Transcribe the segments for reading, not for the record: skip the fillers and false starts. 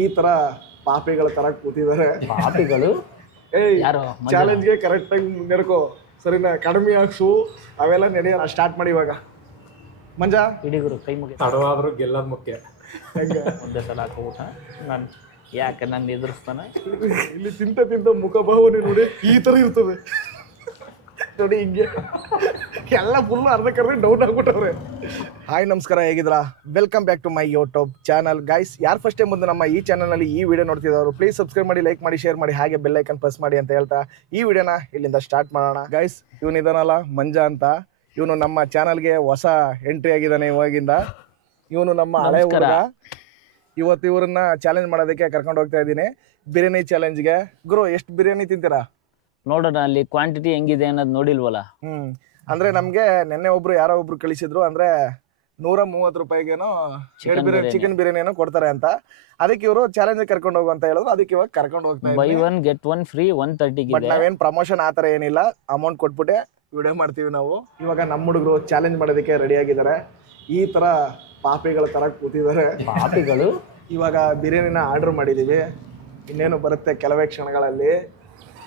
ಈ ತರ ಪಾಪಿಗಳ ತರ ಕೂತಿದ್ದಾರೆ. ಪಾಪಿಗಳು ಏಯ್ ಯಾರು ಚಾಲೆಂಜ್ಗೆ ಕರೆಕ್ಟಾಗಿ ನೆರ್ಕೋ ಸರಿನಾ? ಕಡಿಮೆ ಹಾಕ್ಸು ಅವೆಲ್ಲ ನಡೆಯೋಣ. ಸ್ಟಾರ್ಟ್ ಮಾಡಿ ಇವಾಗ. ಮಂಜಾ ಇಡೀ ಗುರು ಕೈ ಮುಗಿ ತಡವಾದ್ರೂ ಗೆಲ್ಲೋದು ಮುಖ್ಯ. ಹೆಂಗ ಒಂದೇ ಸಲ ಹಾಕೋ ಊಟ ನಾನು ಯಾಕೆ ನನ್ನ ಎದುರಿಸ್ತಾನೆ. ಇಲ್ಲಿ ತಿಂತ ಮುಖ ಭಾವನೆ ನೋಡಿ ಈ ತರ ಇರ್ತದೆ ನೋಡಿ. ಹಿಂಗೆ ಎಲ್ಲ ಫುಲ್ ಅರ್ಧಕ್ಕರ್ಧ ಡೌನ್ ಆಗ್ಬಿಟ್ಟವ್ರೆ. ಹಾಯ್ ನಮಸ್ಕಾರ, ಹೇಗಿದ್ರಾ? Welcome back to my YouTube channel. Guys, ಯಾರು ಫಸ್ಟ್ ಟೈಮ್ ಬಂದು ನಮ್ಮ ಈ ಚಾನಲ್ನಲ್ಲಿ ಈ ವಿಡಿಯೋ ನೋಡ್ತಿದ್ದವರು ಪ್ಲೀಸ್ ಸಬ್ಸ್ಕ್ರೈಬ್ ಮಾಡಿ, ಲೈಕ್ ಮಾಡಿ, ಶೇರ್ ಮಾಡಿ, ಹಾಗೆ ಬೆಲ್ ಐಕನ್ ಪ್ರೆಸ್ ಮಾಡಿ ಅಂತ ಹೇಳ್ತಾ ಈ ವಿಡಿಯೋನ ಇಲ್ಲಿಂದ ಸ್ಟಾರ್ಟ್ ಮಾಡೋಣ. ಗೈಸ್, ಇವನಿದಾನಲ್ಲ ಮಂಜಾ ಅಂತ, ಇವನು ನಮ್ಮ ಚಾನಲ್ಗೆ ಹೊಸ ಎಂಟ್ರಿ ಆಗಿದ್ದಾನೆ ಇವಾಗಿಂದ. ಇವನು ನಮ್ಮ ಹಳೆ ಹುಡುಗ. ಇವತ್ತು ಇವ್ರನ್ನ ಚಾಲೆಂಜ್ ಮಾಡೋದಕ್ಕೆ ಕರ್ಕೊಂಡು ಹೋಗ್ತಾ ಇದ್ದೀನಿ ಬಿರಿಯಾನಿ ಚಾಲೆಂಜ್ಗೆ. ಗುರು, ಎಷ್ಟು ಬಿರಿಯಾನಿ ತಿಂತೀರಾ? ನೋಡೋಣ ಅಲ್ಲಿ ಕ್ವಾಂಟಿಟಿ ಹೆಂಗಿದೆ ಅನ್ನೋದು ನೋಡಿಲ್ವಲ್ಲ. ಅಂದ್ರೆ ನಮ್ಗೆ ನಿನ್ನೆ ಒಬ್ರು ಯಾರೋ ಒಬ್ರು ಕಳಿಸಿದ್ರು, ಅಂದ್ರೆ 130 ರೂಪಾಯಿಗೇನೋ ಚಿಕನ್ ಬಿರಿಯಾನಿನೋ ಕೊಡ್ತಾರೆ ಅಂತ. ಅದಕ್ಕೆ ಇವರು ಚಾಲೆಂಜ್ ಕರ್ಕೊಂಡು ಹೋಗು ಅಂತ ಹೇಳಿದ್ರು. ಅದಕ್ಕೆ ಇವಾಗ ಕರ್ಕೊಂಡು ಹೋಗ್ತಾ by one get one free 130 but ನಾವೇನ್ ಪ್ರಮೋಷನ್ ಆತರ ಏನಿಲ್ಲ, ಅಮೌಂಟ್ ಕೊಟ್ಬಿಟ್ಟೆ ವಿಡಿಯೋ ಮಾಡ್ತೀವಿ ನಾವು. ಇವಾಗ ನಮ್ಮ ಹುಡುಗರು ಚಾಲೆಂಜ್ ಮಾಡೋದಕ್ಕೆ ರೆಡಿ ಆಗಿದ್ದಾರೆ. ಈ ತರ ಪಾಪಿಗಳ ತರ ಕೂತಿದ್ದಾರೆ ಪಾಪಿಗಳು. ಇವಾಗ ಬಿರಿಯಾನಿನ ಆರ್ಡರ್ ಮಾಡಿದೀವಿ, ಇನ್ನೇನು ಬರುತ್ತೆ ಕೆಲವೇ ಕ್ಷಣಗಳಲ್ಲಿ.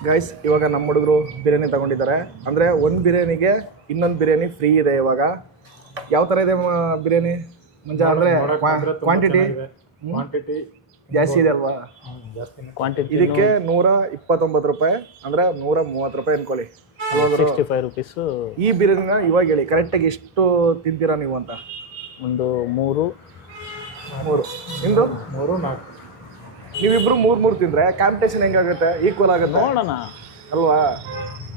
ಗೈಸ್, ಇವಾಗ ನಮ್ಮ ಹುಡುಗರು ಬಿರಿಯಾನಿ ತಗೊಂಡಿದ್ದಾರೆ. ಅಂದರೆ ಒಂದು ಬಿರಿಯಾನಿಗೆ ಇನ್ನೊಂದು ಬಿರಿಯಾನಿ ಫ್ರೀ ಇದೆ ಇವಾಗ. ಯಾವ ಥರ ಇದೆ ಬಿರಿಯಾನಿ ಮಂಜಾ? ಅಂದರೆ ಕ್ವಾಂಟಿಟಿ ಜಾಸ್ತಿ ಇದೆ ಅಲ್ವಾ? ಕ್ವಾಂಟಿಟಿ ಇದಕ್ಕೆ 129 ರೂಪಾಯಿ, ಅಂದರೆ 130 ರೂಪಾಯಿ ಅನ್ಕೊಳ್ಳಿ. 65 ರುಪೀಸು. ಈ ಬಿರಿಯಾನಿನ ಇವಾಗ ಹೇಳಿ ಕರೆಕ್ಟಾಗಿ ಎಷ್ಟು ತಿಂತೀರಾ ನೀವು ಅಂತ? ಒಂದು 3 ನಿಮ್ಮದು 3-4 ನೀವಿಬ್ರು 3 ತಿಂದರೆ ಕಾಂಪಿಟೇಷನ್ ಹೆಂಗಾಗುತ್ತೆ? ಈಕ್ವಲ್ ಆಗುತ್ತೆ ನೋಡೋಣ ಅಲ್ವಾ?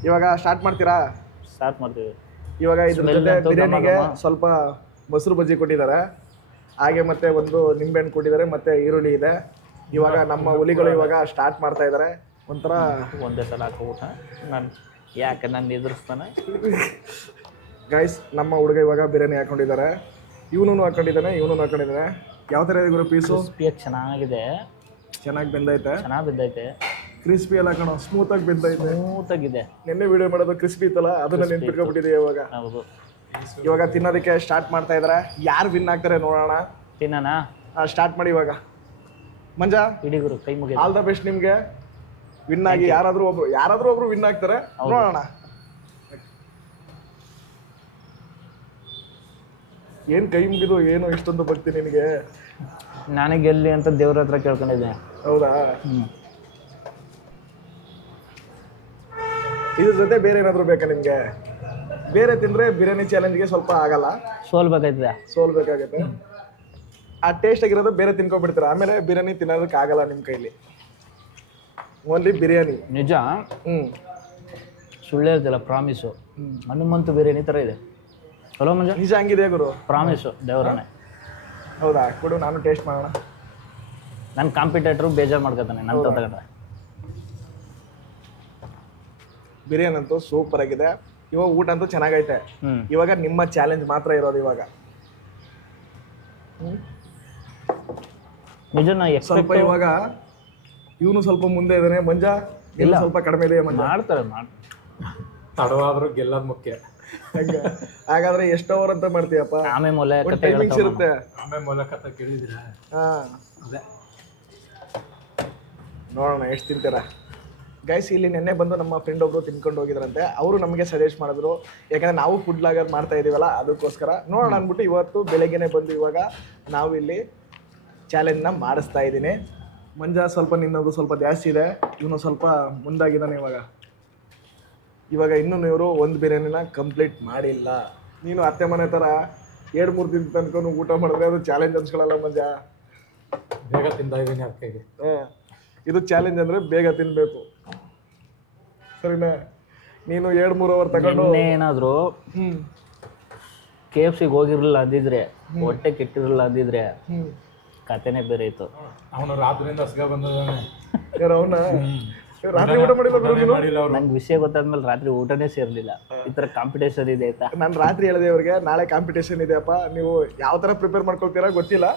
ಇವಾಗ ಸ್ಟಾರ್ಟ್ ಮಾಡ್ತೀರಾ? ಸ್ಟಾರ್ಟ್ ಮಾಡ್ತೀವಿ. ಇವಾಗ ಇದ್ರ ಜೊತೆ ಬಿರಿಯಾನಿಗೆ ಸ್ವಲ್ಪ ಮೊಸರು ಬಜ್ಜಿ ಕೊಟ್ಟಿದ್ದಾರೆ, ಹಾಗೆ ಮತ್ತೆ ಒಂದು ನಿಂಬೆಹಣ್ಣು ಕೊಟ್ಟಿದ್ದಾರೆ, ಮತ್ತೆ ಈರುಳ್ಳಿ ಇದೆ. ಇವಾಗ ನಮ್ಮ ಹುಲಿಗಳು ಇವಾಗ ಸ್ಟಾರ್ಟ್ ಮಾಡ್ತಾ ಇದ್ದಾರೆ. ಒಂಥರ ಒಂದೇ ಸಲ ಹಾಕೋ ಊಟ ನಾನು ಯಾಕೆ ನನ್ನ ಎದುರಿಸ್ತಾನೆ. ಗೈಸ್, ನಮ್ಮ ಹುಡುಗ ಇವಾಗ ಬಿರಿಯಾನಿ ಹಾಕೊಂಡಿದ್ದಾರೆ. ಇವನು ಹಾಕೊಂಡಿದ್ದಾನೆ, ಇವನು ಹಾಕೊಂಡಿದ್ದಾನೆ. ಯಾವ ಥರ ಇದೆ ಗುರು ಪೀಸು? ಚೆನ್ನಾಗಿದೆ, ಚೆನ್ನಾಗಿ ಬೆಂದೈತೆ. ಚೆನ್ನಾಗಿ ಬಿದ್ದೈತೆ. ಕ್ರಿಸ್ಪಿ ಎಲ್ಲ ಕಣೋ, ಸ್ಮೂತಾಗಿ ಬೆಂದೈತೆ. ಸ್ಮೂತಾಗಿದೆ. ನಿನ್ನೆ ವಿಡಿಯೋ ಮಾಡೋದು ಕ್ರಿಸ್ಪಿ ಇತ್ತಲ್ಲ, ಅದನ್ನ ನೆನ್ಪಿಟ್ಕೊಬಿಟ್ಟಿದೆ ಇವಾಗ. ಹೌದು. ಇವಾಗ ತಿನ್ನೋದಕ್ಕೆ ಸ್ಟಾರ್ಟ್ ಮಾಡ್ತಾ ಇದ್ದಾರೆ. ಯಾರು ವಿನ್ ಆಗ್ತಾರೆ ನೋಡೋಣ. ತಿನ್ನೋಣ? ಸ್ಟಾರ್ಟ್ ಮಾಡಿ ಇವಾಗ. ಮಂಜಾ, ಇಡೀ ಗುರು ಕೈ ಮುಗಿ ಆಲ್ ದ ಬೆಸ್ಟ್ ನಿಮ್ಗೆ. ವಿನ್ ಆಗಿ ಯಾರಾದ್ರೂ ಒಬ್ರು ವಿನ್ ಆಗ್ತಾರೆ, ನೋಡೋಣ. ಏನ್ ಕೈ ಮುಗಿದು ಏನು ಇಷ್ಟೊಂದು ಭಕ್ತಿ ನಿನಗೆ? ನಾನೇ ಗೆಲ್ಲಿ ಅಂತ ದೇವ್ರ ಹತ್ರ ಕೇಳ್ಕೊಂಡಿದ್ದೆ. ಹೌದಾ? ಇದ್ರ ಜೊತೆ ಬೇರೆ ಏನಾದ್ರು ಬೇಕಾ ನಿಮ್ಗೆ? ಬೇರೆ ತಿಂದ್ರೆ ಬಿರಿಯಾನಿ ಚಾಲೆಂಜ್ಗೆ ಸ್ವಲ್ಪ ಆಗಲ್ಲ, ಸೋಲ್ಬೇಕಾಗತ್ತೆ. ಆ ಟೇಸ್ಟ್ ಆಗಿರೋದು ಬೇರೆ ತಿನ್ಕೊಂಡ್ಬಿಡ್ತೀರ, ಆಮೇಲೆ ಬಿರಿಯಾನಿ ತಿನ್ನೋದಕ್ಕೆ ಆಗಲ್ಲ ನಿಮ್ಮ ಕೈಲಿ. ಓನ್ಲಿ ಬಿರಿಯಾನಿ. ನಿಜ, ಸುಳ್ಳು ಹೇಳ್ತಿಲ್ಲ, ಪ್ರಾಮಿಸು. ಹನುಮಂತು ಬಿರಿಯಾನಿ ಥರ ಇದೆ. ಹಲೋ ಮಂಜ, ನಿಜ ಹಂಗಿದೆ ಗುರು, ಪ್ರಾಮಿಸು ದೇವರನ್ನೇ. ಹೌದಾ? ಕೊಡು, ನಾನು ಟೇಸ್ಟ್ ಮಾಡೋಣ. ನನ್ನ ಕಾಂಪಿಟೇಟ್ರು ಬೇಜಾರು ಮಾಡ್ಕೊತಾನೆ ನನ್ನ ತಗೊಂಡ್ರೆ. ಬಿರಿಯಾನಿ ಅಂತೂ ಸೂಪರ್ ಆಗಿದೆ. ಇವಾಗ ಊಟ ಅಂತೂ ಚೆನ್ನಾಗೈತೆ. ಇವಾಗ ನಿಮ್ಮ ಚಾಲೆಂಜ್ ಮಾತ್ರ ಇರೋದು ಇವಾಗ. ನಿಜ, ನಾ ಸ್ವಲ್ಪ ಇವಾಗ ಇವನು ಸ್ವಲ್ಪ ಮುಂದೆ ಇದ್ದಾನೆ, ಮಂಜಾ ಇಲ್ಲ ಸ್ವಲ್ಪ ಕಡಿಮೆ ಇದೆ. ಮಾಡ್ತಾರೆ. ತಡವಾದ್ರೂ ಗೆಲ್ಲೋದು ಮುಖ್ಯ. ಹಾಗಾದ್ರೆ ಎಷ್ಟು ಅವರ್ ಅಂತ ಮಾಡ್ತೀಯಪ್ಪ? ಆಮೇಲೆ ಟೈಮಿಂಗ್ಸ್ ಇರುತ್ತೆ. ಆಮೇಲೆ ಮೂಲಕ ಕೇಳಿದ್ರೆ ಅದೇ ನೋಡೋಣ ಎಷ್ಟು ತಿಂತೀರಾ. ಗೈಸ್, ಇಲ್ಲಿ ನೆನ್ನೆ ಬಂದು ನಮ್ಮ ಫ್ರೆಂಡ್ ಒಬ್ರು ತಿನ್ಕೊಂಡು ಹೋಗಿದ್ರಂತೆ. ಅವರು ನಮಗೆ ಸಜೆಸ್ಟ್ ಮಾಡಿದ್ರು, ಯಾಕಂದ್ರೆ ನಾವು ಫುಡ್ ಲಾಗರ್ ಮಾಡ್ತಾ ಇದೀವಲ್ಲ, ಅದಕ್ಕೋಸ್ಕರ ನೋಡೋಣ ಅಂದ್ಬಿಟ್ಟು ಇವತ್ತು ಬೆಳಗ್ಗೆನೆ ಬಂದು ಇವಾಗ ನಾವು ಇಲ್ಲಿ ಚಾಲೆಂಜ್ನ ಮಾಡಿಸ್ತಾ ಇದ್ದೀನಿ. ಮಂಜಾ, ಸ್ವಲ್ಪ ನಿನ್ನದು ಸ್ವಲ್ಪ ಜಾಸ್ತಿ ಇದೆ, ಇವನು ಸ್ವಲ್ಪ ಮುಂದಾಗಿದ್ದಾನೆ ಇವಾಗ ಇನ್ನೂ ಇವರು ಒಂದು ಬಿರಿಯಾನಿನ ಕಂಪ್ಲೀಟ್ ಮಾಡಿಲ್ಲ. ನೀನು ಅತ್ತೆ ಮನೆ ಥರ 2-3 ದಿನ ತನಕ ಊಟ ಮಾಡಿದ್ರೆ ಅದು ಚಾಲೆಂಜ್ ಅನ್ಸ್ಕೊಳ್ಳಲ್ಲ ಮಂಜಾ. ಬೇಗ ತಿಂತಾ ಇದ್ದೀನಿ ಅದಕ್ಕೆ. ಇದು ಚಾಲೆಂಜ್ ಅಂದರೆ ಬೇಗ ತಿನ್ನಬೇಕು, ಸರಿನಾ? ನೀನು 2-3 ಅವರ್ ತಗೊಂಡು ಏನಾದರೂ KFCಗೆ ಹೋಗಿರಲಿಲ್ಲ ಅಂದಿದ್ರೆ, ಹೊಟ್ಟೆ ಕೆಟ್ಟಿರಲಿಲ್ಲ ಅಂದಿದ್ರೆ ಕತೆನೇ ಬೇರೆ ಇತ್ತು. ಅವನು ರಾತ್ರಿಯಿಂದ ಹಸ್ಗ ಬಂದಿದ್ದಾನೆ. ಅವನ ರಾತ್ರಿ ಊಟ ಮಾಡಿಲ್ಲ. ನಂಗೆ ವಿಷಯ ಗೊತ್ತಾದ್ಮೇಲೆ ರಾತ್ರಿ ಊಟನೇ ಸೇರ್ಲಿಲ್ಲ. ಈ ಥರ ಕಾಂಪಿಟೇಷನ್ ಇದೆ ಆಯ್ತಾ. ನಾನು ರಾತ್ರಿ ಹೇಳಿದೆ ಅವ್ರಿಗೆ, ನಾಳೆ ಕಾಂಪಿಟೇಷನ್ ಇದೆಯಪ್ಪ, ನೀವು ಯಾವ ಥರ ಪ್ರಿಪೇರ್ ಮಾಡ್ಕೊಳ್ತೀರಾ ಗೊತ್ತಿಲ್ಲ,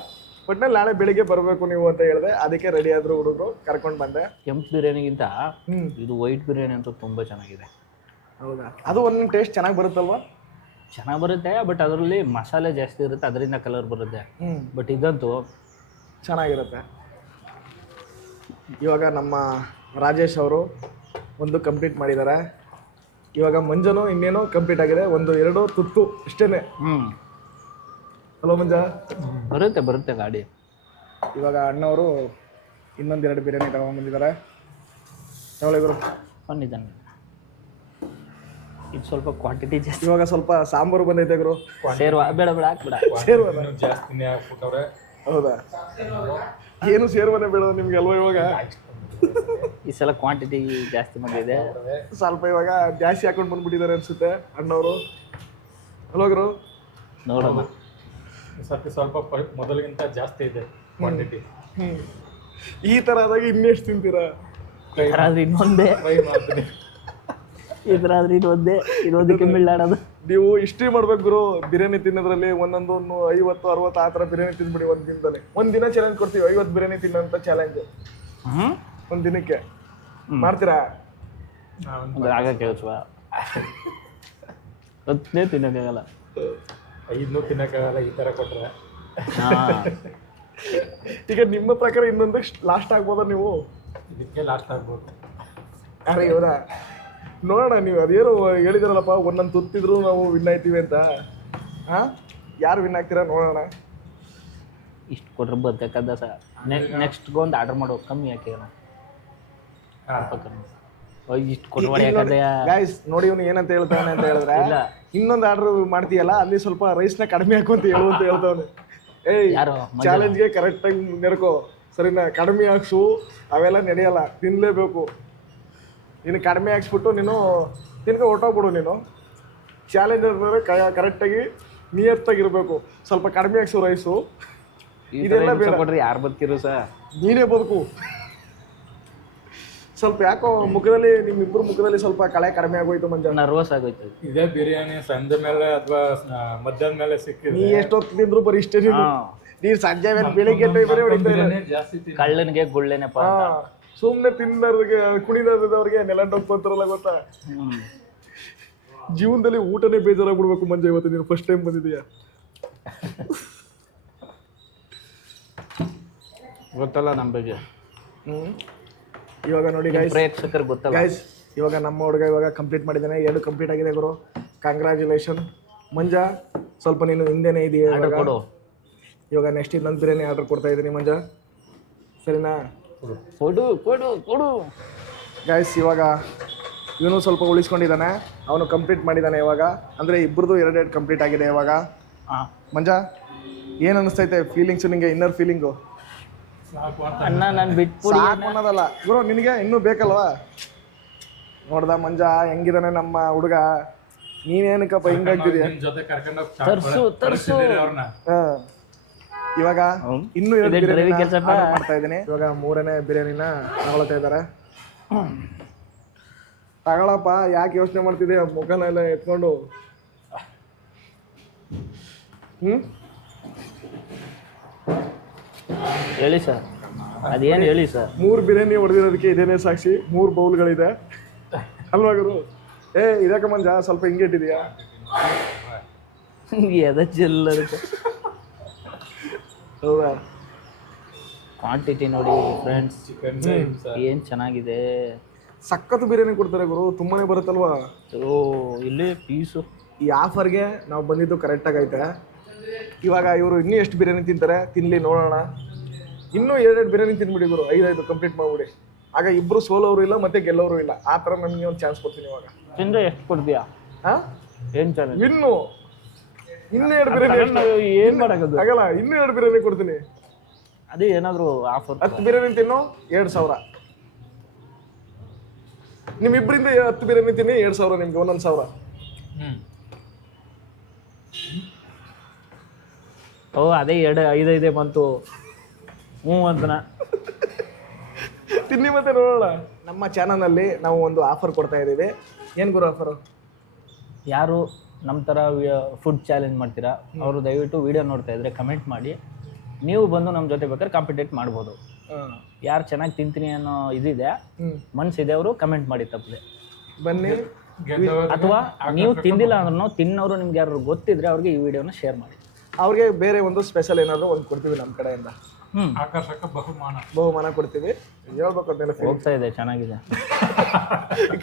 ಒಟ್ಟಿನಲ್ಲಿ ನಾಳೆ ಬೆಳಿಗ್ಗೆ ಬರಬೇಕು ನೀವು ಅಂತ ಹೇಳಿದೆ. ಅದಕ್ಕೆ ರೆಡಿ ಆದ್ರು ಹುಡುಗರು, ಕರ್ಕೊಂಡು ಬಂದೆ. ಕೆಂಪು ಬಿರಿಯಾನಿಗಿಂತ ಇದು ವೈಟ್ ಬಿರಿಯಾನಿ ಅಂತೂ ತುಂಬ ಚೆನ್ನಾಗಿದೆ. ಹೌದಾ? ಅದು ಒಂದು ಟೇಸ್ಟ್ ಚೆನ್ನಾಗಿ ಬರುತ್ತಲ್ವಾ? ಚೆನ್ನಾಗಿ ಬರುತ್ತೆ, ಬಟ್ ಅದರಲ್ಲಿ ಮಸಾಲೆ ಜಾಸ್ತಿ ಇರುತ್ತೆ, ಅದರಿಂದ ಕಲರ್ ಬರುತ್ತೆ. ಬಟ್ ಇದಂತೂ ಚೆನ್ನಾಗಿರುತ್ತೆ. ಇವಾಗ ನಮ್ಮ ರಾಜೇಶ್ ಅವರು ಒಂದು ಕಂಪ್ಲೀಟ್ ಮಾಡಿದ್ದಾರೆ. ಇವಾಗ ಮಂಜನು ಇನ್ನೇನೋ ಕಂಪ್ಲೀಟ್ ಆಗಿದೆ, ಒಂದು 2 ತುತ್ತು ಅಷ್ಟೇನೆ. ಹಲೋ ಮಂಜ. ಬರುತ್ತೆ ಗಾಡಿ. ಇವಾಗ ಅಣ್ಣವರು ಇನ್ನೊಂದು 2 ಬಿರಿಯಾನಿ ತಗೊಂಡ್ಬಂದಿದ್ದಾರೆ. ಗುರು ಬಂದಿದ್ದಾನೆ. ಇದು ಸ್ವಲ್ಪ ಕ್ವಾಂಟಿಟಿ ಜಾಸ್ತಿ. ಇವಾಗ ಸ್ವಲ್ಪ ಸಾಂಬಾರು ಬಂದೈತೆ ಗುರು. ಸೇರುವ ಬೇಡ ಹಾಕ್ಬೇಡ. ಸೇರ್ವನ ಹೌದಾ? ಏನು ಸೇರ್ವನೆ ಬೇಡ ನಿಮ್ಗೆ ಅಲ್ವಾ? ಇವಾಗ ಈ ಸಲ ಕ್ವಾಂಟಿಟಿ ಜಾಸ್ತಿ ಬಂದಿದೆ. ಸ್ವಲ್ಪ ಇವಾಗ ಜಾಸ್ತಿ ಹಾಕೊಂಡು ಬಂದ್ಬಿಟ್ಟಿದ್ದಾರೆ ಅನ್ಸುತ್ತೆ ಅಣ್ಣವರು. ಹಲೋ ಗುರು. ನೋಡೋಣ. ಸ್ವಲ್ಪ ಮೊದಲಿಗಿಂತ ಜಾಸ್ತಿ ಇದೆ ಕ್ವಾಂಟಿಟಿ. ಈ ಥರ ಆದಾಗ ಇನ್ನೆಷ್ಟು ತಿಂತೀರಾ? ಈ ಥರ ಆದ್ರೆ ಇನ್ನೊಂದೇ, ಈ ಥರ ಆದ್ರೆ ಇನ್ನೊಂದಕ್ಕೆ ಮಿಳ್ಳಾಡೋದು. ನೀವು ಹಿಸ್ಟ್ರಿ ಮಾಡ್ಬೇಕು ಗುರು. ಬಿರಿಯಾನಿ ತಿನ್ನೋದ್ರಲ್ಲಿ ಒಂದೊಂದು 50, 60 ಆ ಥರ ಬಿರಿಯಾನಿ ತಿಂದ್ಬಿಡಿ ಒಂದು ದಿನದಲ್ಲಿ. ಒಂದು ದಿನ ಚಾಲೆಂಜ್ ಕೊಡ್ತೀವಿ, 50 ಬಿರಿಯಾನಿ ತಿನ್ನೋಂಥ ಚಾಲೆಂಜ್ ಒಂದು ದಿನಕ್ಕೆ. ಮಾಡ್ತೀರಾ? ಆಗ ಕೇಳಿಸುವ 10 ತಿನ್ನೋಕ್ಕಾಗಲ್ಲ, 500 ತಿನ್ನಕ್ಕಾಗಲ್ಲ ಈ ಥರ ಕೊಟ್ಟರೆ. ಈಗ ನಿಮ್ಮ ಪ್ರಕಾರ ಇನ್ನೊಂದಕ್ಕೆ ಲಾಸ್ಟ್ ಆಗ್ಬೋದಾ ನೀವು? ಇದಕ್ಕೆ ಲಾಸ್ಟ್ ಆಗ್ಬೋದು. ಅರೆ ಇವರ ನೋಡೋಣ. ನೀವು ಅದೇನು ಹೇಳಿದಾರಲ್ಲಪ್ಪ, ಒಂದೊಂದು ತುತ್ತಿದ್ರು ನಾವು ವಿನ್ ಆಯ್ತೀವಿ ಅಂತ. ಹಾಂ, ಯಾರು ವಿನ್ ಆಗ್ತೀರಾ ನೋಡೋಣ. ಇಷ್ಟು ಕೊಟ್ರೆ ಬದುಕದ ಸರ್. ನೆಕ್ಸ್ಟ್ಗೆ ಒಂದು ಆರ್ಡರ್ ಮಾಡೋ, ಕಮ್ಮಿ ಯಾಕೆ ಇಷ್ಟು ಕೊಟ್ಟು ಯಾಕಂದ್ರೆ ಗೈಸ್ ನೋಡಿ, ಇವನು ಏನಂತ ಹೇಳ್ತಾನೆ ಅಂತ ಹೇಳಿದ್ರೆ, ಇನ್ನೊಂದು ಆರ್ಡರ್ ಮಾಡ್ತೀಯಲ್ಲ ಅಲ್ಲಿ ಸ್ವಲ್ಪ ರೈಸ್ನ ಕಡಿಮೆ ಹಾಕು ಅಂತ ಹೇಳುವಂತ ಹೇಳ್ತಾವನೆ. ಏಯ್, ಚಾಲೆಂಜ್ಗೆ ಕರೆಕ್ಟಾಗಿ ನೆರ್ಕೋ, ಸರಿನಾ? ಕಡಿಮೆ ಹಾಕ್ಸು, ಅವೆಲ್ಲ ನಡೆಯಲ್ಲ, ತಿನ್ನಲೇಬೇಕು. ನೀನು ಕಡಿಮೆ ಹಾಕ್ಸ್ಬಿಟ್ಟು ನೀನು ಹೊರ್ಟೋಗ್ಬಿಡು. ನೀನು ಚಾಲೆಂಜ್ ಅಂದರೆ ಕರೆಕ್ಟಾಗಿ ನಿಯತ್ತಾಗಿರ್ಬೇಕು. ಸ್ವಲ್ಪ ಕಡಿಮೆ ಹಾಕ್ಸು ರೈಸು. ಇದೆಲ್ಲ ಬೇಡ. ಕೊಡ್ರಿ ಯಾರು ಬದುಕಿರು ಸರ್? ನೀನೇ ಬದುಕು. ಸ್ವಲ್ಪ ಯಾಕೋ ಮುಖದಲ್ಲಿ, ನಿಮ್ಮಿಬ್ಬರು ಮುಖದಲ್ಲಿ ಸ್ವಲ್ಪ ಕಳೆ ಕಡಿಮೆ ಆಗೋಯ್ತು ಮಂಜ. ನರ್ವಸ್ ಆಗೋಯ್ತು. ಇದೇ ಬಿರಿಯಾನಿ ಸಂಜೆ ಮೇಲೆ ಅಥವಾ ಮಧ್ಯಾಹ್ನ ಮೇಲೆ ಸಿಕ್ಕಿದೆ. ನೀ ಎಷ್ಟೊತ್ತು ತಿಂದ್ರು ಬರೀ ಇಷ್ಟೇ. ನೀನು ಸಂಜೆ ಮೇಲೆ ಬೆಳಿಗ್ಗೆ ಬೇರೆ ಹೊಡಿತಾರೆ. ಜಾಸ್ತಿ ಕಳ್ಳನಿಗೆ ಗುಳ್ಳೆನೆಪ್ಪ. ಸುಮ್ಮನೆ ತಿಂದವ್ರಿಗೆ, ಕುಣಿದವ್ರಿಗೆ ನೆಲಂಟೋಗ್ತಾರಲ್ಲ, ಗೊತ್ತಾ? ಜೀವನದಲ್ಲಿ ಊಟನೇ ಬೇಜಾರಾಗ್ಬಿಡ್ಬೇಕು ಮಂಜ. ಇವತ್ತು ನೀನು ಫಸ್ಟ್ ಟೈಮ್ ಬಂದಿದೀಯಾ? ಗೊತ್ತಲ್ಲ ನಮ್ಮ ಬಗ್ಗೆ. ಇವಾಗ ನೋಡಿ ಗೈಸ್, ಪ್ರೇಕ್ಷಕರು ಗೊತ್ತಲ್ಲ ಗೈಸ್, ಇವಾಗ ನಮ್ಮ ಹುಡುಗ ಇವಾಗ ಕಂಪ್ಲೀಟ್ ಮಾಡಿದ್ದಾನೆ. 2 ಕಂಪ್ಲೀಟ್ ಆಗಿದೆ ಗುರು. ಕಂಗ್ರ್ಯಾಚುಲೇಷನ್ ಮಂಜ. ಸ್ವಲ್ಪ ನೀನು ಹಿಂದೆನೇ ಇದೆಯಾ ಕೊಡು. ಇವಾಗ ನೆಕ್ಸ್ಟ್ ಇನ್ನೊಂದು ಬಿರಿಯಾನಿ ಆರ್ಡರ್ ಕೊಡ್ತಾ ಇದ್ದೀನಿ ಮಂಜ, ಸರಿನಾ? ಕೊಡು. ಗೈಸ್, ಇವಾಗ ಇವನು ಸ್ವಲ್ಪ ಉಳಿಸ್ಕೊಂಡಿದ್ದಾನೆ, ಅವನು ಕಂಪ್ಲೀಟ್ ಮಾಡಿದ್ದಾನೆ ಇವಾಗ. ಅಂದರೆ ಇಬ್ಬರದು 2 ಕಂಪ್ಲೀಟ್ ಆಗಿದೆ ಇವಾಗ. ಮಂಜ, ಏನು ಅನಿಸ್ತೈತೆ ಫೀಲಿಂಗ್ಸು ನಿಮಗೆ? ಇನ್ನರ್ ಫೀಲಿಂಗು ಅಣ್ಣ ನಾನು ಬಿಟ್ಬಿಡಿ ಅನ್ನೋದಲ್ಲ ಗುರು, ನಿನಗೆ ಇನ್ನೂ ಬೇಕಲ್ವಾ? ನೋಡ್ದ ಮಂಜ ಹೆಂಗಿದಾನೆ ನಮ್ಮ ಹುಡುಗ. ನೀನೇನಕ್ಕಪ್ಪ ಹಿಂಗಾಗ್ತಿದ್ಯಾ? ಜೊತೆ ಕರ್ಕೊಂಡು ತರ್ಸು ಅವ್ರನ್ನ. ಇವಾಗ ಇನ್ನೂ 2 ಬಿರಿಯಾನಿ ಮಾಡ್ತಾ ಇದ್ದೀನಿ. ಇವಾಗ 3ನೇ ಬಿರಿಯಾನಿನ ತಗೊಳ್ತಾ ಇದ್ದಾರೆ. ತಗೊಳಪ್ಪ, ಯಾಕೆ ಯೋಚನೆ ಮಾಡ್ತಿದ್ದೆ? ಮುಖನೆಲ್ಲ ಎತ್ಕೊಂಡು. ಹೇಳಿ ಸರ್, ಅದೇನು ಹೇಳಿ ಸರ್? 3 ಬಿರಿಯಾನಿ ಹೊಡೆದಿರೋದಕ್ಕೆ ಇದೇನೇ ಸಾಕ್ಷಿ. 3 ಬೌಲ್ಗಳಿದೆ ಅಲ್ವಾ ಗುರು? ಇದಕ್ಕೆ ಮಂಜ ಸ್ವಲ್ಪ ಹಿಂಗಿಟ್ಟಿದೆಯಾ? ಹೌದಾ? ಕ್ವಾಂಟಿಟಿ ನೋಡಿ ಫ್ರೆಂಡ್ಸ್, ಏನು ಚೆನ್ನಾಗಿದೆ. ಸಖತ್ತು ಬಿರಿಯಾನಿ ಕೊಡ್ತಾರೆ ಗುರು, ತುಂಬಾನೇ ಬರುತ್ತಲ್ವಾ? ಇಲ್ಲಿ ಪೀಸು. ಈ ಆಫರ್ಗೆ ನಾವು ಬಂದಿದ್ದು ಕರೆಕ್ಟಾಗಿ ಐತೆ. ಇವಾಗ ಇವರು ಇನ್ನೂ ಎಷ್ಟು ಬಿರಿಯಾನಿ ತಿಂತಾರೆ ತಿನ್ನಲಿ, ನೋಡೋಣ. ಇನ್ನೂ 2 ಬಿರಿಯಾನಿ ತಿಂದ್ಬಿಡಿ ಗುರು, 5 ಕಂಪ್ಲೀಟ್ ಮಾಡ್ಬಿಡಿ. ಆಗ ಇಬ್ಬರು ಸೋಲೋರು ಇಲ್ಲ ಮತ್ತೆ ಗೆಲ್ಲೋರು ಇಲ್ಲ. ಆ ಥರ ನಮಗೆ ಒಂದು ಚಾನ್ಸ್ ಕೊಡ್ತೀನಿ ಇವಾಗ. ತಿಂದ್ರೆ ಎಷ್ಟು ಕೊಡ್ತೀಯಾ? ಹಾಂ, ಏನು ಚಾಲೆಂಜ್? ಇನ್ನೂ 2 ಬಿರಿಯಾನಿ ಏನು ಮಾಡೋದು ಆಗಲ್ಲ. ಇನ್ನೂ 2 ಬಿರಿಯಾನಿ ಕೊಡ್ತೀನಿ. ಅದೇ ಏನಾದರೂ ಆಫರ್. 10 ಬಿರಿಯಾನಿ ತಿನ್ನೋ 2,000. ನಿಮ್ಮಿಬ್ಬರಿಂದ 10 ಬಿರಿಯಾನಿ ತಿನ್ನಿ, 2,000 ನಿಮ್ಗೆ, 1,000. ಓ ಅದೇ 5 ಬಂತು. ಅಂತನ ತಿನ್ನಿ ಮತ್ತೆ ನೋಡೋಣ. ನಮ್ಮ ಚಾನಲಲ್ಲಿ ನಾವು ಒಂದು ಆಫರ್ ಕೊಡ್ತಾ ಇದ್ದೀವಿ. ಏನು ಗುರು ಆಫರು? ಯಾರು ನಮ್ಮ ಥರ ಫುಡ್ ಚಾಲೆಂಜ್ ಮಾಡ್ತೀರಾ ಅವರು ದಯವಿಟ್ಟು ವಿಡಿಯೋ ನೋಡ್ತಾ ಇದ್ರೆ ಕಮೆಂಟ್ ಮಾಡಿ. ನೀವು ಬಂದು ನಮ್ಮ ಜೊತೆ ಬೇಕಾದ್ರೆ ಕಾಂಪಿಟೇಟ್ ಮಾಡ್ಬೋದು. ಯಾರು ಚೆನ್ನಾಗಿ ತಿಂತೀನಿ ಅನ್ನೋ ಇದಿದೆ, ಮನಸ್ಸಿದೆ, ಅವರು ಕಮೆಂಟ್ ಮಾಡಿ ತಪ್ಪದೆ ಬನ್ನಿ. ಅಥವಾ ನೀವು ತಿಂದಿಲ್ಲ ಅಂದ್ರೂ ತಿನ್ನೋರು ನಿಮ್ಗೆ ಯಾರು ಗೊತ್ತಿದ್ರೆ ಅವ್ರಿಗೆ ಈ ವಿಡಿಯೋನ ಶೇರ್ ಮಾಡಿ. ಅವ್ರಿಗೆ ಬೇರೆ ಒಂದು ಸ್ಪೆಷಲ್ ಏನಾದರೂ ಒಂದು ಕೊಡ್ತೀವಿ ನಮ್ಮ ಕಡೆಯಿಂದ. ಆಕರ್ಷಕ ಬಹುಮಾನ ಕೊಡ್ತೀವಿ. ಹೇಳ್ಬೇಕು ಅದನ್ನೆಲ್ಲ ಹೋಗ್ತಾ ಇದೆ, ಚೆನ್ನಾಗಿದೆ.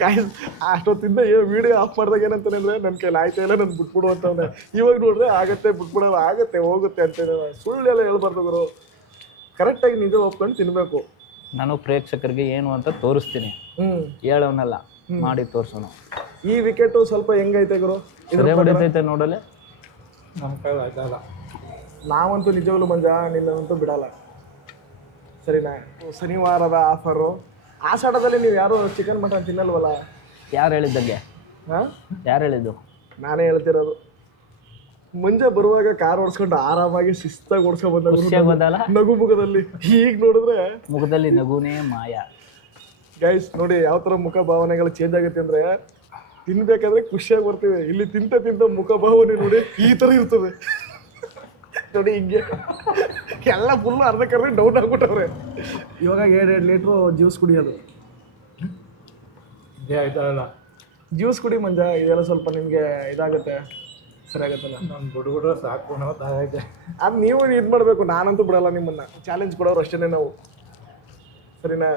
ಗಾಯ್ಸ್ ಅಷ್ಟೊತ್ತಿಂದ ವಿಡಿಯೋ ಆಫ್ ಮಾಡಿದಾಗ ಏನಂತಾನೆ ಅಂದ್ರೆ ನನ್ನ ಕೈಲಿ ಆಯ್ತಾ ಇಲ್ಲ, ನಾನು ಬಿಟ್ಬಿಡು ಅಂತವ್ನೆ. ಇವಾಗ ನೋಡ್ರೆ ಆಗತ್ತೆ, ಬಿಟ್ಬಿಡೋದು ಆಗತ್ತೆ, ಹೋಗುತ್ತೆ ಅಂತ ಸುಳ್ಳೆಲ್ಲ ಹೇಳ್ಬಾರ್ದು ಗುರು. ಕರೆಕ್ಟಾಗಿ ನಿಜ ಒಪ್ಕೊಂಡು ತಿನ್ಬೇಕು. ನಾನು ಪ್ರೇಕ್ಷಕರಿಗೆ ಏನು ಅಂತ ತೋರಿಸ್ತೀನಿ, ಹೇಳೋನಲ್ಲ, ಮಾಡಿ ತೋರ್ಸೋಣ. ಈ ವಿಕೆಟು ಸ್ವಲ್ಪ ಹೆಂಗೈತೆ ಗುರು? ಸರಿ ಹೊಡಿತೈತೆ ನೋಡಲೆ. ನಮ್ಮ ಕೈಲಿ ಆಗಲ್ಲ. ನಾವಂತೂ ನಿಜವಾಗ್ಲೂ ಮಂಜ ನಿನ್ನಂತೂ ಬಿಡಲ್ಲ, ಸರಿನಾ? ಶನಿವಾರದ ಆಫರು. ಆಷಾಢದಲ್ಲಿ ನೀವು ಯಾರು ಚಿಕನ್ ಮಟನ್ ತಿನ್ನಲ್ವಲ್ಲ? ಯಾರು ಹೇಳಿದ್ದಂಗೆ? ಹಾಂ, ಯಾರು ಹೇಳಿದ್ದು? ನಾನೇ ಹೇಳ್ತಿರೋದು. ಮುಂಜೆ ಬರುವಾಗ ಕಾರ್ ಓಡಿಸ್ಕೊಂಡು ಆರಾಮಾಗಿ ಶಿಸ್ತಾಗಿ ಓಡಿಸ್ಕೊಂಡು ಬಂದಲ್ಲ ನಗು ಮುಖದಲ್ಲಿ. ಈಗ ನೋಡಿದ್ರೆ ಮುಖದಲ್ಲಿ ನಗುನೇ ಮಾಯ. ಗೈಸ್ ನೋಡಿ ಯಾವ ಥರ ಮುಖ ಭಾವನೆಗಳು ಚೇಂಜ್ ಆಗುತ್ತೆ ಅಂದರೆ, ತಿನ್ಬೇಕಾದ್ರೆ ಖುಷಿಯಾಗಿ ಬರ್ತೀವಿ. ಇಲ್ಲಿ ತಿಂತ ಮುಖ ಭಾವನೆ ನೋಡಿ ಈ ಥರ ಇರ್ತದೆ ನೋಡಿ. ಹಿಂಗೆ ಎಲ್ಲ ಫುಲ್ಲು ಅರ್ಧಕ್ಕರ್ಧ ಡೌನ್ ಆಗ್ಬಿಟ್ಟವ್ರೆ. ಇವಾಗ 2 ಲೀಟ್ರು ಜ್ಯೂಸ್ ಕುಡಿಯೋದು. ಇದೇ ಆಯ್ತಲ್ಲ, ಜ್ಯೂಸ್ ಕುಡಿ ಮಂಜ, ಇದೆಲ್ಲ ಸ್ವಲ್ಪ ನಿಮಗೆ ಇದಾಗುತ್ತೆ, ಸರಿಯಾಗತ್ತಲ್ಲ. ನಾನು ಬಿಡ್ಬಿಡ್ರೆ ಸಾಕು ಅನ್ನೋ ತಾಗೈತೆ. ಅದು ನೀವು ಇದು ಮಾಡಬೇಕು, ನಾನಂತೂ ಬಿಡಲ್ಲ ನಿಮ್ಮನ್ನು. ಚಾಲೆಂಜ್ ಕೊಡೋರು ಅಷ್ಟೇ ನಾವು, ಸರಿನಾ?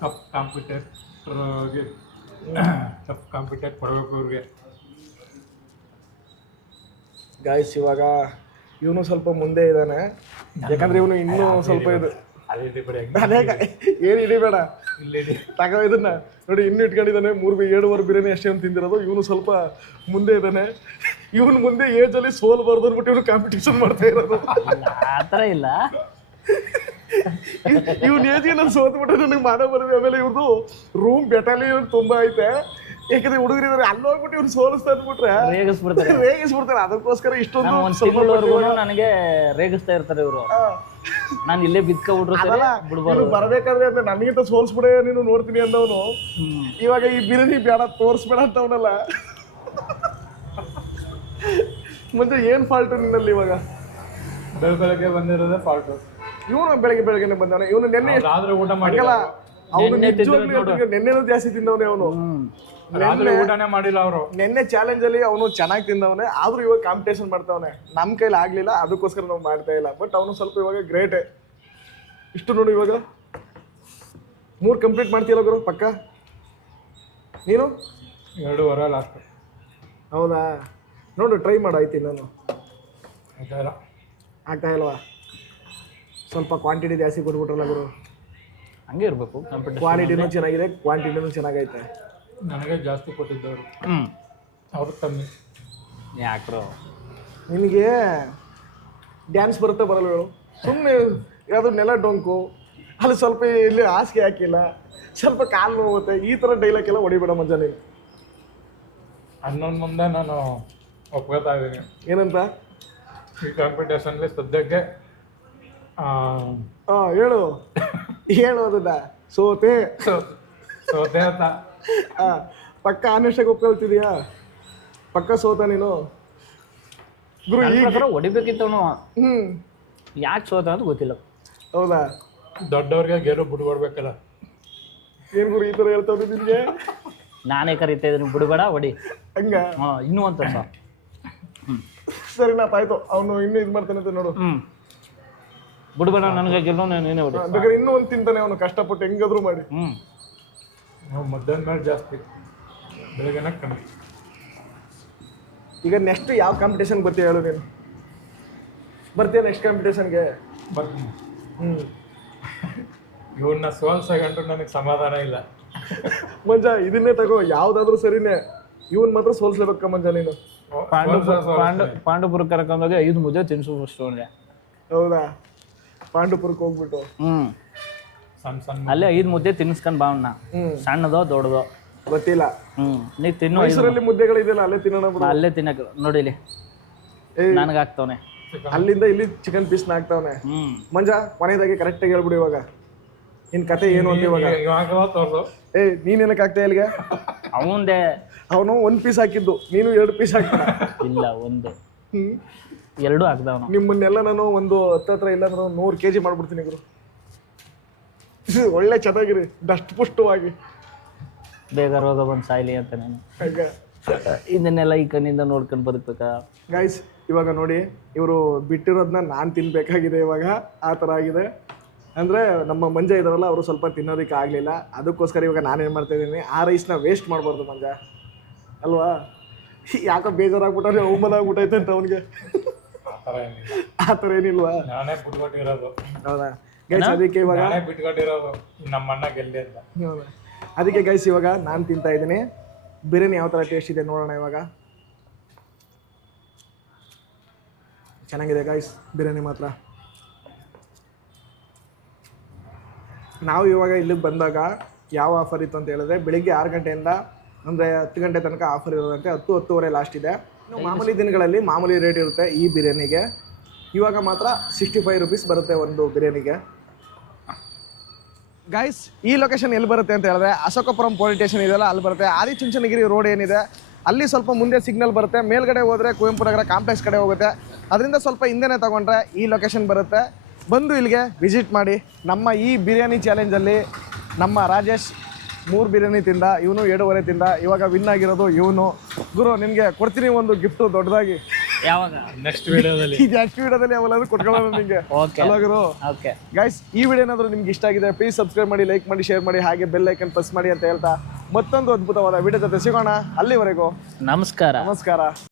ಟಫ್ ಕಾಂಪಿಟೇಟ್ ಕೊಡಬೇಕು ಅವ್ರಿಗೆ. ಗಾಯ್ಸ್ ಇವಾಗ ಇವನು ಸ್ವಲ್ಪ ಮುಂದೆ ಇದ್ದಾನೆ, ಯಾಕಂದ್ರೆ ಇವನು ಇನ್ನೂ ಸ್ವಲ್ಪ ಇದು ಅದೇ ಬಿಡಿ, ಏನು ಹಿಡಿಬೇಡ, ಇಲ್ಲಿ ತಗೋ ಇದನ್ನ ನೋಡಿ. ಇನ್ನೂ ಇಟ್ಕೊಂಡಿದ್ದಾನೆ. 7 ಬಿರಿಯಾನಿ ಅಷ್ಟೇ ಅವ್ನು ತಿಂದಿರೋದು. ಇವನು ಸ್ವಲ್ಪ ಮುಂದೆ ಇದ್ದಾನೆ. ಇವನು ಮುಂದೆ ಏಜಲ್ಲಿ ಸೋಲ್ಬಾರ್ದು ಅಂದ್ಬಿಟ್ಟು ಇವನು ಕಾಂಪಿಟೇಷನ್ ಮಾಡ್ತಾ ಇರೋದು. ಆ ಥರ ಇಲ್ಲ, ಇವ್ನ ಏಜ್ಗೆ ನಾನು ಸೋತ್ಬಿಟ್ರೆ ನನಗೆ ಮಾನ ಬರೋದು. ಆಮೇಲೆ ಇವ್ರದ್ದು ರೂಮ್ ಬೆಟಾಲಿಯನ್ ತುಂಬ ಐತೆ, ಯಾಕಂದ್ರೆ ಹುಡುಗರಿದ್ದಾರೆ. ಅಲ್ಲಿ ಹೋಗ್ಬಿಟ್ಟು ಇವ್ನು ಸೋಲಿಸ್ತಾ ಅಂದ್ಬಿಟ್ರೆ ರೇಗಿಸ್ಬಿಡ್ತಾರೆ. ಅದಕ್ಕೋಸ್ಕರ ಇಷ್ಟೊಂದು ತಿಂಗಳವರೆಗೂ ನನಗೆ ರೇಗಿಸ್ತಾ ಇರ್ತಾರೆ ಇವರು. ನಾನು ಇಲ್ಲೇ ಬಿದ್ಕೊಬಿಟ್ರು ಬಿಡ್ಬಾರ್ದು. ಬರ್ಬೇಕಾದ್ರೆ ಅಂದ್ರೆ ನನಗಿಂತ ಸೋಲ್ಸ್ಬಿಡೆ ನೀನು ನೋಡ್ತೀನಿ ಅಂದವನು ಇವಾಗ ಈ ಬಿರಿಯಾನಿ ಬೇಡ ತೋರಿಸ್ಬೇಡ ಅಂತವನಲ್ಲ. ಮುಂದೆ ಏನ್ ಫಾಲ್ಟ್ ನಿನ್ನಲ್ಲಿ ಇವಾಗ? ಬೆಳಗ್ಗೆ ಬಂದಿರೋದೇ ಫಾಲ್ಟು. ಇವನು ಬೆಳಗ್ಗೆನೆ ಬಂದವನೆ. ಇವನು ನೆನ್ನೆ ರಾತ್ರಿ ಊಟ ಮಾಡಿಲ್ಲ, ಅವನು ನೆನ್ನೆನೂ ಜಾಸ್ತಿ ತಿಂದವನೇ ಅವನು. ರಾತ್ರಿ ಊಟನೇ ಮಾಡಿಲ್ಲ ಅವರು. ನೆನ್ನೆ ಚಾಲೆಂಜ್ ಅಲ್ಲಿ ಅವನು ಚೆನ್ನಾಗಿ ತಿಂದವನೇ, ಆದ್ರೂ ಇವಾಗ ಕಾಂಪಿಟೇಷನ್ ಮಾಡ್ತಾವನೆ. ನಮ್ಮ ಕೈಲಿ ಆಗ್ಲಿಲ್ಲ, ಅದಕ್ಕೋಸ್ಕರ ನಾವು ಮಾಡ್ತಾ ಇಲ್ಲ. ಬಟ್ ಅವನು ಸ್ವಲ್ಪ ಇವಾಗ ಗ್ರೇಟೇ. ಇಷ್ಟು ನೋಡು, ಇವಾಗ 3 ಕಂಪ್ಲೀಟ್ ಮಾಡ್ತೀಯಲ್ಲ ಗುರು ಪಕ್ಕ ನೀನು? 2.5 ಲಾಸ್ಟ್. ಹೌದಾ? ನೋಡು, ಟ್ರೈ ಮಾಡು. ಆಯ್ತು, ನಾನು ಆಗ್ತಾ ಇಲ್ವಾ? ಸ್ವಲ್ಪ ಕ್ವಾಂಟಿಟಿ ಜಾಸ್ತಿ ಕೊಟ್ಬಿಟ್ರಲ್ಲ ಗುರು. ಹಂಗೆ ಇರಬೇಕು. ಕ್ವಾಲಿಟಿನೂ ಚೆನ್ನಾಗಿದೆ, ಕ್ವಾಂಟಿಟಿನೂ ಚೆನ್ನಾಗೈತೆ. ನನಗೆ ಜಾಸ್ತಿ ಕೊಟ್ಟಿದ್ದವರು, ಅವ್ರು ಕಮ್ಮಿ. ಯಾಕ್ರೋ ನಿನಗೆ ಡ್ಯಾನ್ಸ್ ಬರುತ್ತೆ ಬರಲ್ಲ ಹೇಳು? ಸುಮ್ಮನೆ ಯಾವುದು ನೆಲ ಡೊಂಕು, ಅಲ್ಲಿ ಸ್ವಲ್ಪ ಇಲ್ಲಿ ಹಾಸಿಗೆ ಹಾಕಿಲ್ಲ, ಸ್ವಲ್ಪ ಕಾಲು ನೋವುತ್ತೆ, ಈ ಥರ ಡೈಲಾಗ್ ಎಲ್ಲ ಹೊಡಿಬೇಡ ಮಂಜ ನೀನು. ಅನ್ನೊಂದು ಮುಂದೆ ನಾನು ಒಪ್ಕೋತಾ ಇದ್ದೀನಿ. ಏನಂತ? ಈ ಕಾಂಪಿಟೇಷನ್ಲಿ ಸದ್ಯಕ್ಕೆ ಹೇಳು ಅದನ್ನ. ಸೋತೆ ಅಂತ ಪಕ್ಕ ಆನೆಸ್ಟಾಗಿ ಒಪ್ಕೊಳ್ತಿದ್ಯಾ? ಪಕ್ಕ ಸೋತ ನೀನು ಗುರು? ಈಗ ಹೊಡಿಬೇಕಿತ್ತವನು, ಯಾಕೆ ಸೋತ ಅಂತ ಗೊತ್ತಿಲ್ಲ. ಹೌದಾ? ದೊಡ್ಡವ್ರಿಗೆ ಗೆಲು ಬಿಡ್ಬಾರ್ಬೇಕಲ್ಲ. ಏನ್ ಗುರು ಈ ಥರ ಹೇಳ್ತಾವ್ರಿ ನಿನ್ಗೆ? ನಾನೇ ಕರಿತಾ ಇದ್ದೀನಿ, ಬಿಡಬೇಡ ಹೊಡಿ. ಹಂಗ ಇನ್ನೂ ಅಂತ ಸರಿ, ಆಯ್ತು. ಅವನು ಇನ್ನೂ ಇದು ಮಾಡ್ತಾನೆ ಅಂತ ನೋಡು. ಬಿಡ್ಬೇಡ, ನನಗೆ ಗೆಲ್ಲೋ ನೀನೇ ಹೊಡಿ. ಬೇಕಾದ್ರೆ ಇನ್ನೂ ಒಂದು ತಿಂತಾನೆ ಅವನು ಕಷ್ಟಪಟ್ಟು ಹೆಂಗಾದ್ರೂ ಮಾಡಿ. ನಾವು ಮಧ್ಯಾಹ್ನ ಮೇಲೆ ಜಾಸ್ತಿ, ಬೆಳಗ್ಗೆನ ಕಮ್ಮಿ. ಈಗ ನೆಕ್ಸ್ಟ್ ಯಾವ ಕಾಂಪಿಟೇಷನ್ ಬರ್ತೀಯ ಹೇಳು ನೀನು? ಬರ್ತೀಯ ನೆಕ್ಸ್ಟ್ ಕಾಂಪಿಟೇಷನ್ಗೆ? ಬರ್ತೀನಿ. ಇವನ್ನ ಸೋಲ್ಸಗಂಟು ನನಗೆ ಸಮಾಧಾನ ಇಲ್ಲ ಮಂಜ. ಇದನ್ನೇ ತಗೋ, ಯಾವ್ದಾದ್ರು ಸರಿನೇ, ಇವನ್ ಮಾತ್ರ ಸೋಲ್ಸ್ಲೇಬೇಕ ಮಂಜ ನೀನು. ಪಾಂಡುಪುರ ಕರ್ಕೊಂಡೋಗಿ 5 ಮುದ್ದೆ ತಿನ್ಸು. ಹೌದಾ? ಪಾಂಡುಪುರಕ್ಕೆ ಹೋಗ್ಬಿಟ್ಟು ಸಣ್ಣ ಅಲ್ಲೇ 5 ಮುದ್ದೆ ತಿನ್ಸ್ಕೊಂಡ್ ಬಾವನ್ನ. ಸಣ್ಣದೋ ದೊಡ್ಡದೋ ಗೊತ್ತಿಲ್ಲ. ನೀ ತಿನ್ನು. ಮೈಸೂರಲ್ಲಿ ಮುದ್ದೆಗಳಿದೆಯಲ್ಲ, ಅಲ್ಲೇ ತಿನ್ನೋಣ. ಅಲ್ಲೇ ತಿನ್ನಕ ನೋಡಿಲಿ, ನನಗೆ ಹಾಕ್ತವನೆ. ಅಲ್ಲಿಂದ ಇಲ್ಲಿ ಚಿಕನ್ ಪೀಸ್ನ ಹಾಕ್ತಾವನೆ. ಮಂಜ, ಕೊನೆಯದಾಗಿ ಕರೆಕ್ಟಾಗಿ ಹೇಳ್ಬಿಡು ಇವಾಗ ನಿನ್ ಕತೆ ಏನು ಅಂತ. ಇವಾಗ ನೀನೇನಕ್ಕೆ ಆಗ್ತಾ ಇಲ್ಲಿಗೆ? ಅವಂದೇ. ಅವನು 1 ಪೀಸ್ ಹಾಕಿದ್ದು, ನೀನು 2 ಪೀಸ್ ಹಾಕ್ತಾನ. ಇಲ್ಲ, 1 2 ಹಾಕ್ದವನು. ನಿಮ್ಮನ್ನೆಲ್ಲ ನಾನು ಒಂದು 10 ಇಲ್ಲಾಂದ್ರೆ 100 kg ಮಾಡ್ಬಿಡ್ತೀನಿ ಗುರು. ಒಳ್ಳೆ ಚೆನ್ನಾಗಿರಿ, ದಷ್ಟ ಪುಷ್ಟವಾಗಿ. ಬೇಗ ರೋಗ ಬಂದು ಸಾಯ್ಲಿ ಅಂತ ನಾನು. ಇದನ್ನೆಲ್ಲ ಈ ಕಣ್ಣಿಂದ ನೋಡ್ಕೊಂಡು ಬದುಕ್ಬೇಕಾ? ಗೈಸ್ ಇವಾಗ ನೋಡಿ ಇವರು ಬಿಟ್ಟಿರೋದನ್ನ ನಾನು ತಿನ್ಬೇಕಾಗಿದೆ ಇವಾಗ, ಆ ಥರ ಆಗಿದೆ. ಅಂದರೆ ನಮ್ಮ ಮಂಜ ಇದಾರಲ್ಲ ಅವರು ಸ್ವಲ್ಪ ತಿನ್ನೋದಕ್ಕೆ ಆಗಲಿಲ್ಲ, ಅದಕ್ಕೋಸ್ಕರ ಇವಾಗ ನಾನೇನು ಮಾಡ್ತಾಯಿದ್ದೀನಿ, ಆ ರೈಸ್ನ ವೇಸ್ಟ್ ಮಾಡಬಾರ್ದು ಮಂಜ ಅಲ್ವಾ. ಯಾಕೋ ಬೇಜಾರಾಗ್ಬಿಟ್ಟಾರೆ, ಅವಮಾನ ಆಗ್ಬಿಟ್ಟೈತೆ ಅಂತ ಅವನಿಗೆ. ಆ ಥರ ಏನಿಲ್ವಾ? ನಾನೇ ಬಿಟ್ಕೊಟ್ಟಿರೋದು. ಹೌದಾ ಗೈಸ್? ಅದಕ್ಕೆ ಇವಾಗ ನಾನೇ ಬಿಟ್ಕೊಟ್ಟಿರೋದು ನಮ್ಮ ಅಣ್ಣ ಗೆಲ್ಲಿ ಅಂತ. ಹೌದಾ? ಅದಕ್ಕೆ ಗೈಸ್ ಇವಾಗ ನಾನು ತಿಂತಾ ಇದ್ದೀನಿ. ಬಿರಿಯಾನಿ ಯಾವ ಥರ ಟೇಸ್ಟ್ ಇದೆ ನೋಡೋಣ ಇವಾಗ. ಚೆನ್ನಾಗಿದೆ ಗೈಸ್ ಬಿರಿಯಾನಿ ಮಾತ್ರ. ನಾವು ಇವಾಗ ಇಲ್ಲಿಗೆ ಬಂದಾಗ ಯಾವ ಆಫರ್ ಇತ್ತು ಅಂತ ಹೇಳಿದ್ರೆ, ಬೆಳಿಗ್ಗೆ 6 ಗಂಟೆಯಿಂದ ಅಂದರೆ 10 ಗಂಟೆ ತನಕ ಆಫರ್ ಇರೋದಂತೆ. 10-10:30 ಲಾಸ್ಟ್ ಇದೆ. ಮಾಮೂಲಿ ದಿನಗಳಲ್ಲಿ ಮಾಮೂಲಿ ರೇಟ್ ಇರುತ್ತೆ ಈ ಬಿರಿಯಾನಿಗೆ. ಇವಾಗ ಮಾತ್ರ 65 ರುಪೀಸ್ ಬರುತ್ತೆ ಒಂದು ಬಿರಿಯಾನಿಗೆ. ಗೈಸ್ ಈ ಲೊಕೇಶನ್ ಎಲ್ಲಿ ಬರುತ್ತೆ ಅಂತ ಹೇಳಿದ್ರೆ, ಅಶೋಕಪುರಂ ಪೊಲೀಸ್ ಸ್ಟೇಷನ್ ಇದೆಯಲ್ಲ ಅಲ್ಲಿ ಬರುತ್ತೆ. ಆದಿಚುಂಚನಗಿರಿ ರೋಡ್ ಏನಿದೆ ಅಲ್ಲಿ ಸ್ವಲ್ಪ ಮುಂದೆ ಸಿಗ್ನಲ್ ಬರುತ್ತೆ. ಮೇಲ್ಗಡೆ ಹೋದರೆ ಕುವೆಂಪು ನಗರ ಕಾಂಪ್ಲೆಕ್ಸ್ ಕಡೆ ಹೋಗುತ್ತೆ. ಅದರಿಂದ ಸ್ವಲ್ಪ ಹಿಂದೆನೇ ತಗೊಂಡ್ರೆ ಈ ಲೊಕೇಶನ್ ಬರುತ್ತೆ. ಬಂದು ಇಲ್ಲಿಗೆ ವಿಸಿಟ್ ಮಾಡಿ. ನಮ್ಮ ಈ ಬಿರಿಯಾನಿ ಚಾಲೆಂಜಲ್ಲಿ ನಮ್ಮ ರಾಜೇಶ್ 3 ಬಿರಿಯಾನಿ ತಿಂದ, ಇವನು 2.5 ತಿಂದ. ಇವಾಗ ವಿನ್ ಆಗಿರೋದು ಇವನು. ಗುರು ನಿನಗೆ ಕೊಡ್ತೀನಿ ಒಂದು ಗಿಫ್ಟು ದೊಡ್ಡದಾಗಿ. ಯಾವಾಗ? ನೆಕ್ಸ್ಟ್ ವಿಡಿಯೋದಲ್ಲಿ. ಇದು ನೆಕ್ಸ್ಟ್ ವಿಡಿಯೋದಲ್ಲಿ ಯಾವಾಗಲಾದ್ರೂ ಕೊಟ್ಕೊಳ್ಳೋಣ ನಿಮಗೆ. ಓಕೆ ಅಲ್ವಾ ಗುರು? ಓಕೆ ಗೈಸ್ ಈ ವಿಡಿಯೋ ಏನಾದರೂ ನಿಮ್ಗೆ ಇಷ್ಟ ಆಗಿದೆ ಪ್ಲೀಸ್ ಸಬ್ಸ್ಕ್ರೈಬ್ ಮಾಡಿ, ಲೈಕ್ ಮಾಡಿ, ಶೇರ್ ಮಾಡಿ, ಹಾಗೆ ಬೆಲ್ ಐಕನ್ ಪ್ರೆಸ್ ಮಾಡಿ ಅಂತ ಹೇಳ್ತಾ ಮತ್ತೊಂದು ಅದ್ಭುತವಾದ ವಿಡಿಯೋ ಜೊತೆ ಸಿಗೋಣ. ಅಲ್ಲಿವರೆಗೂ ನಮಸ್ಕಾರ. ನಮಸ್ಕಾರ.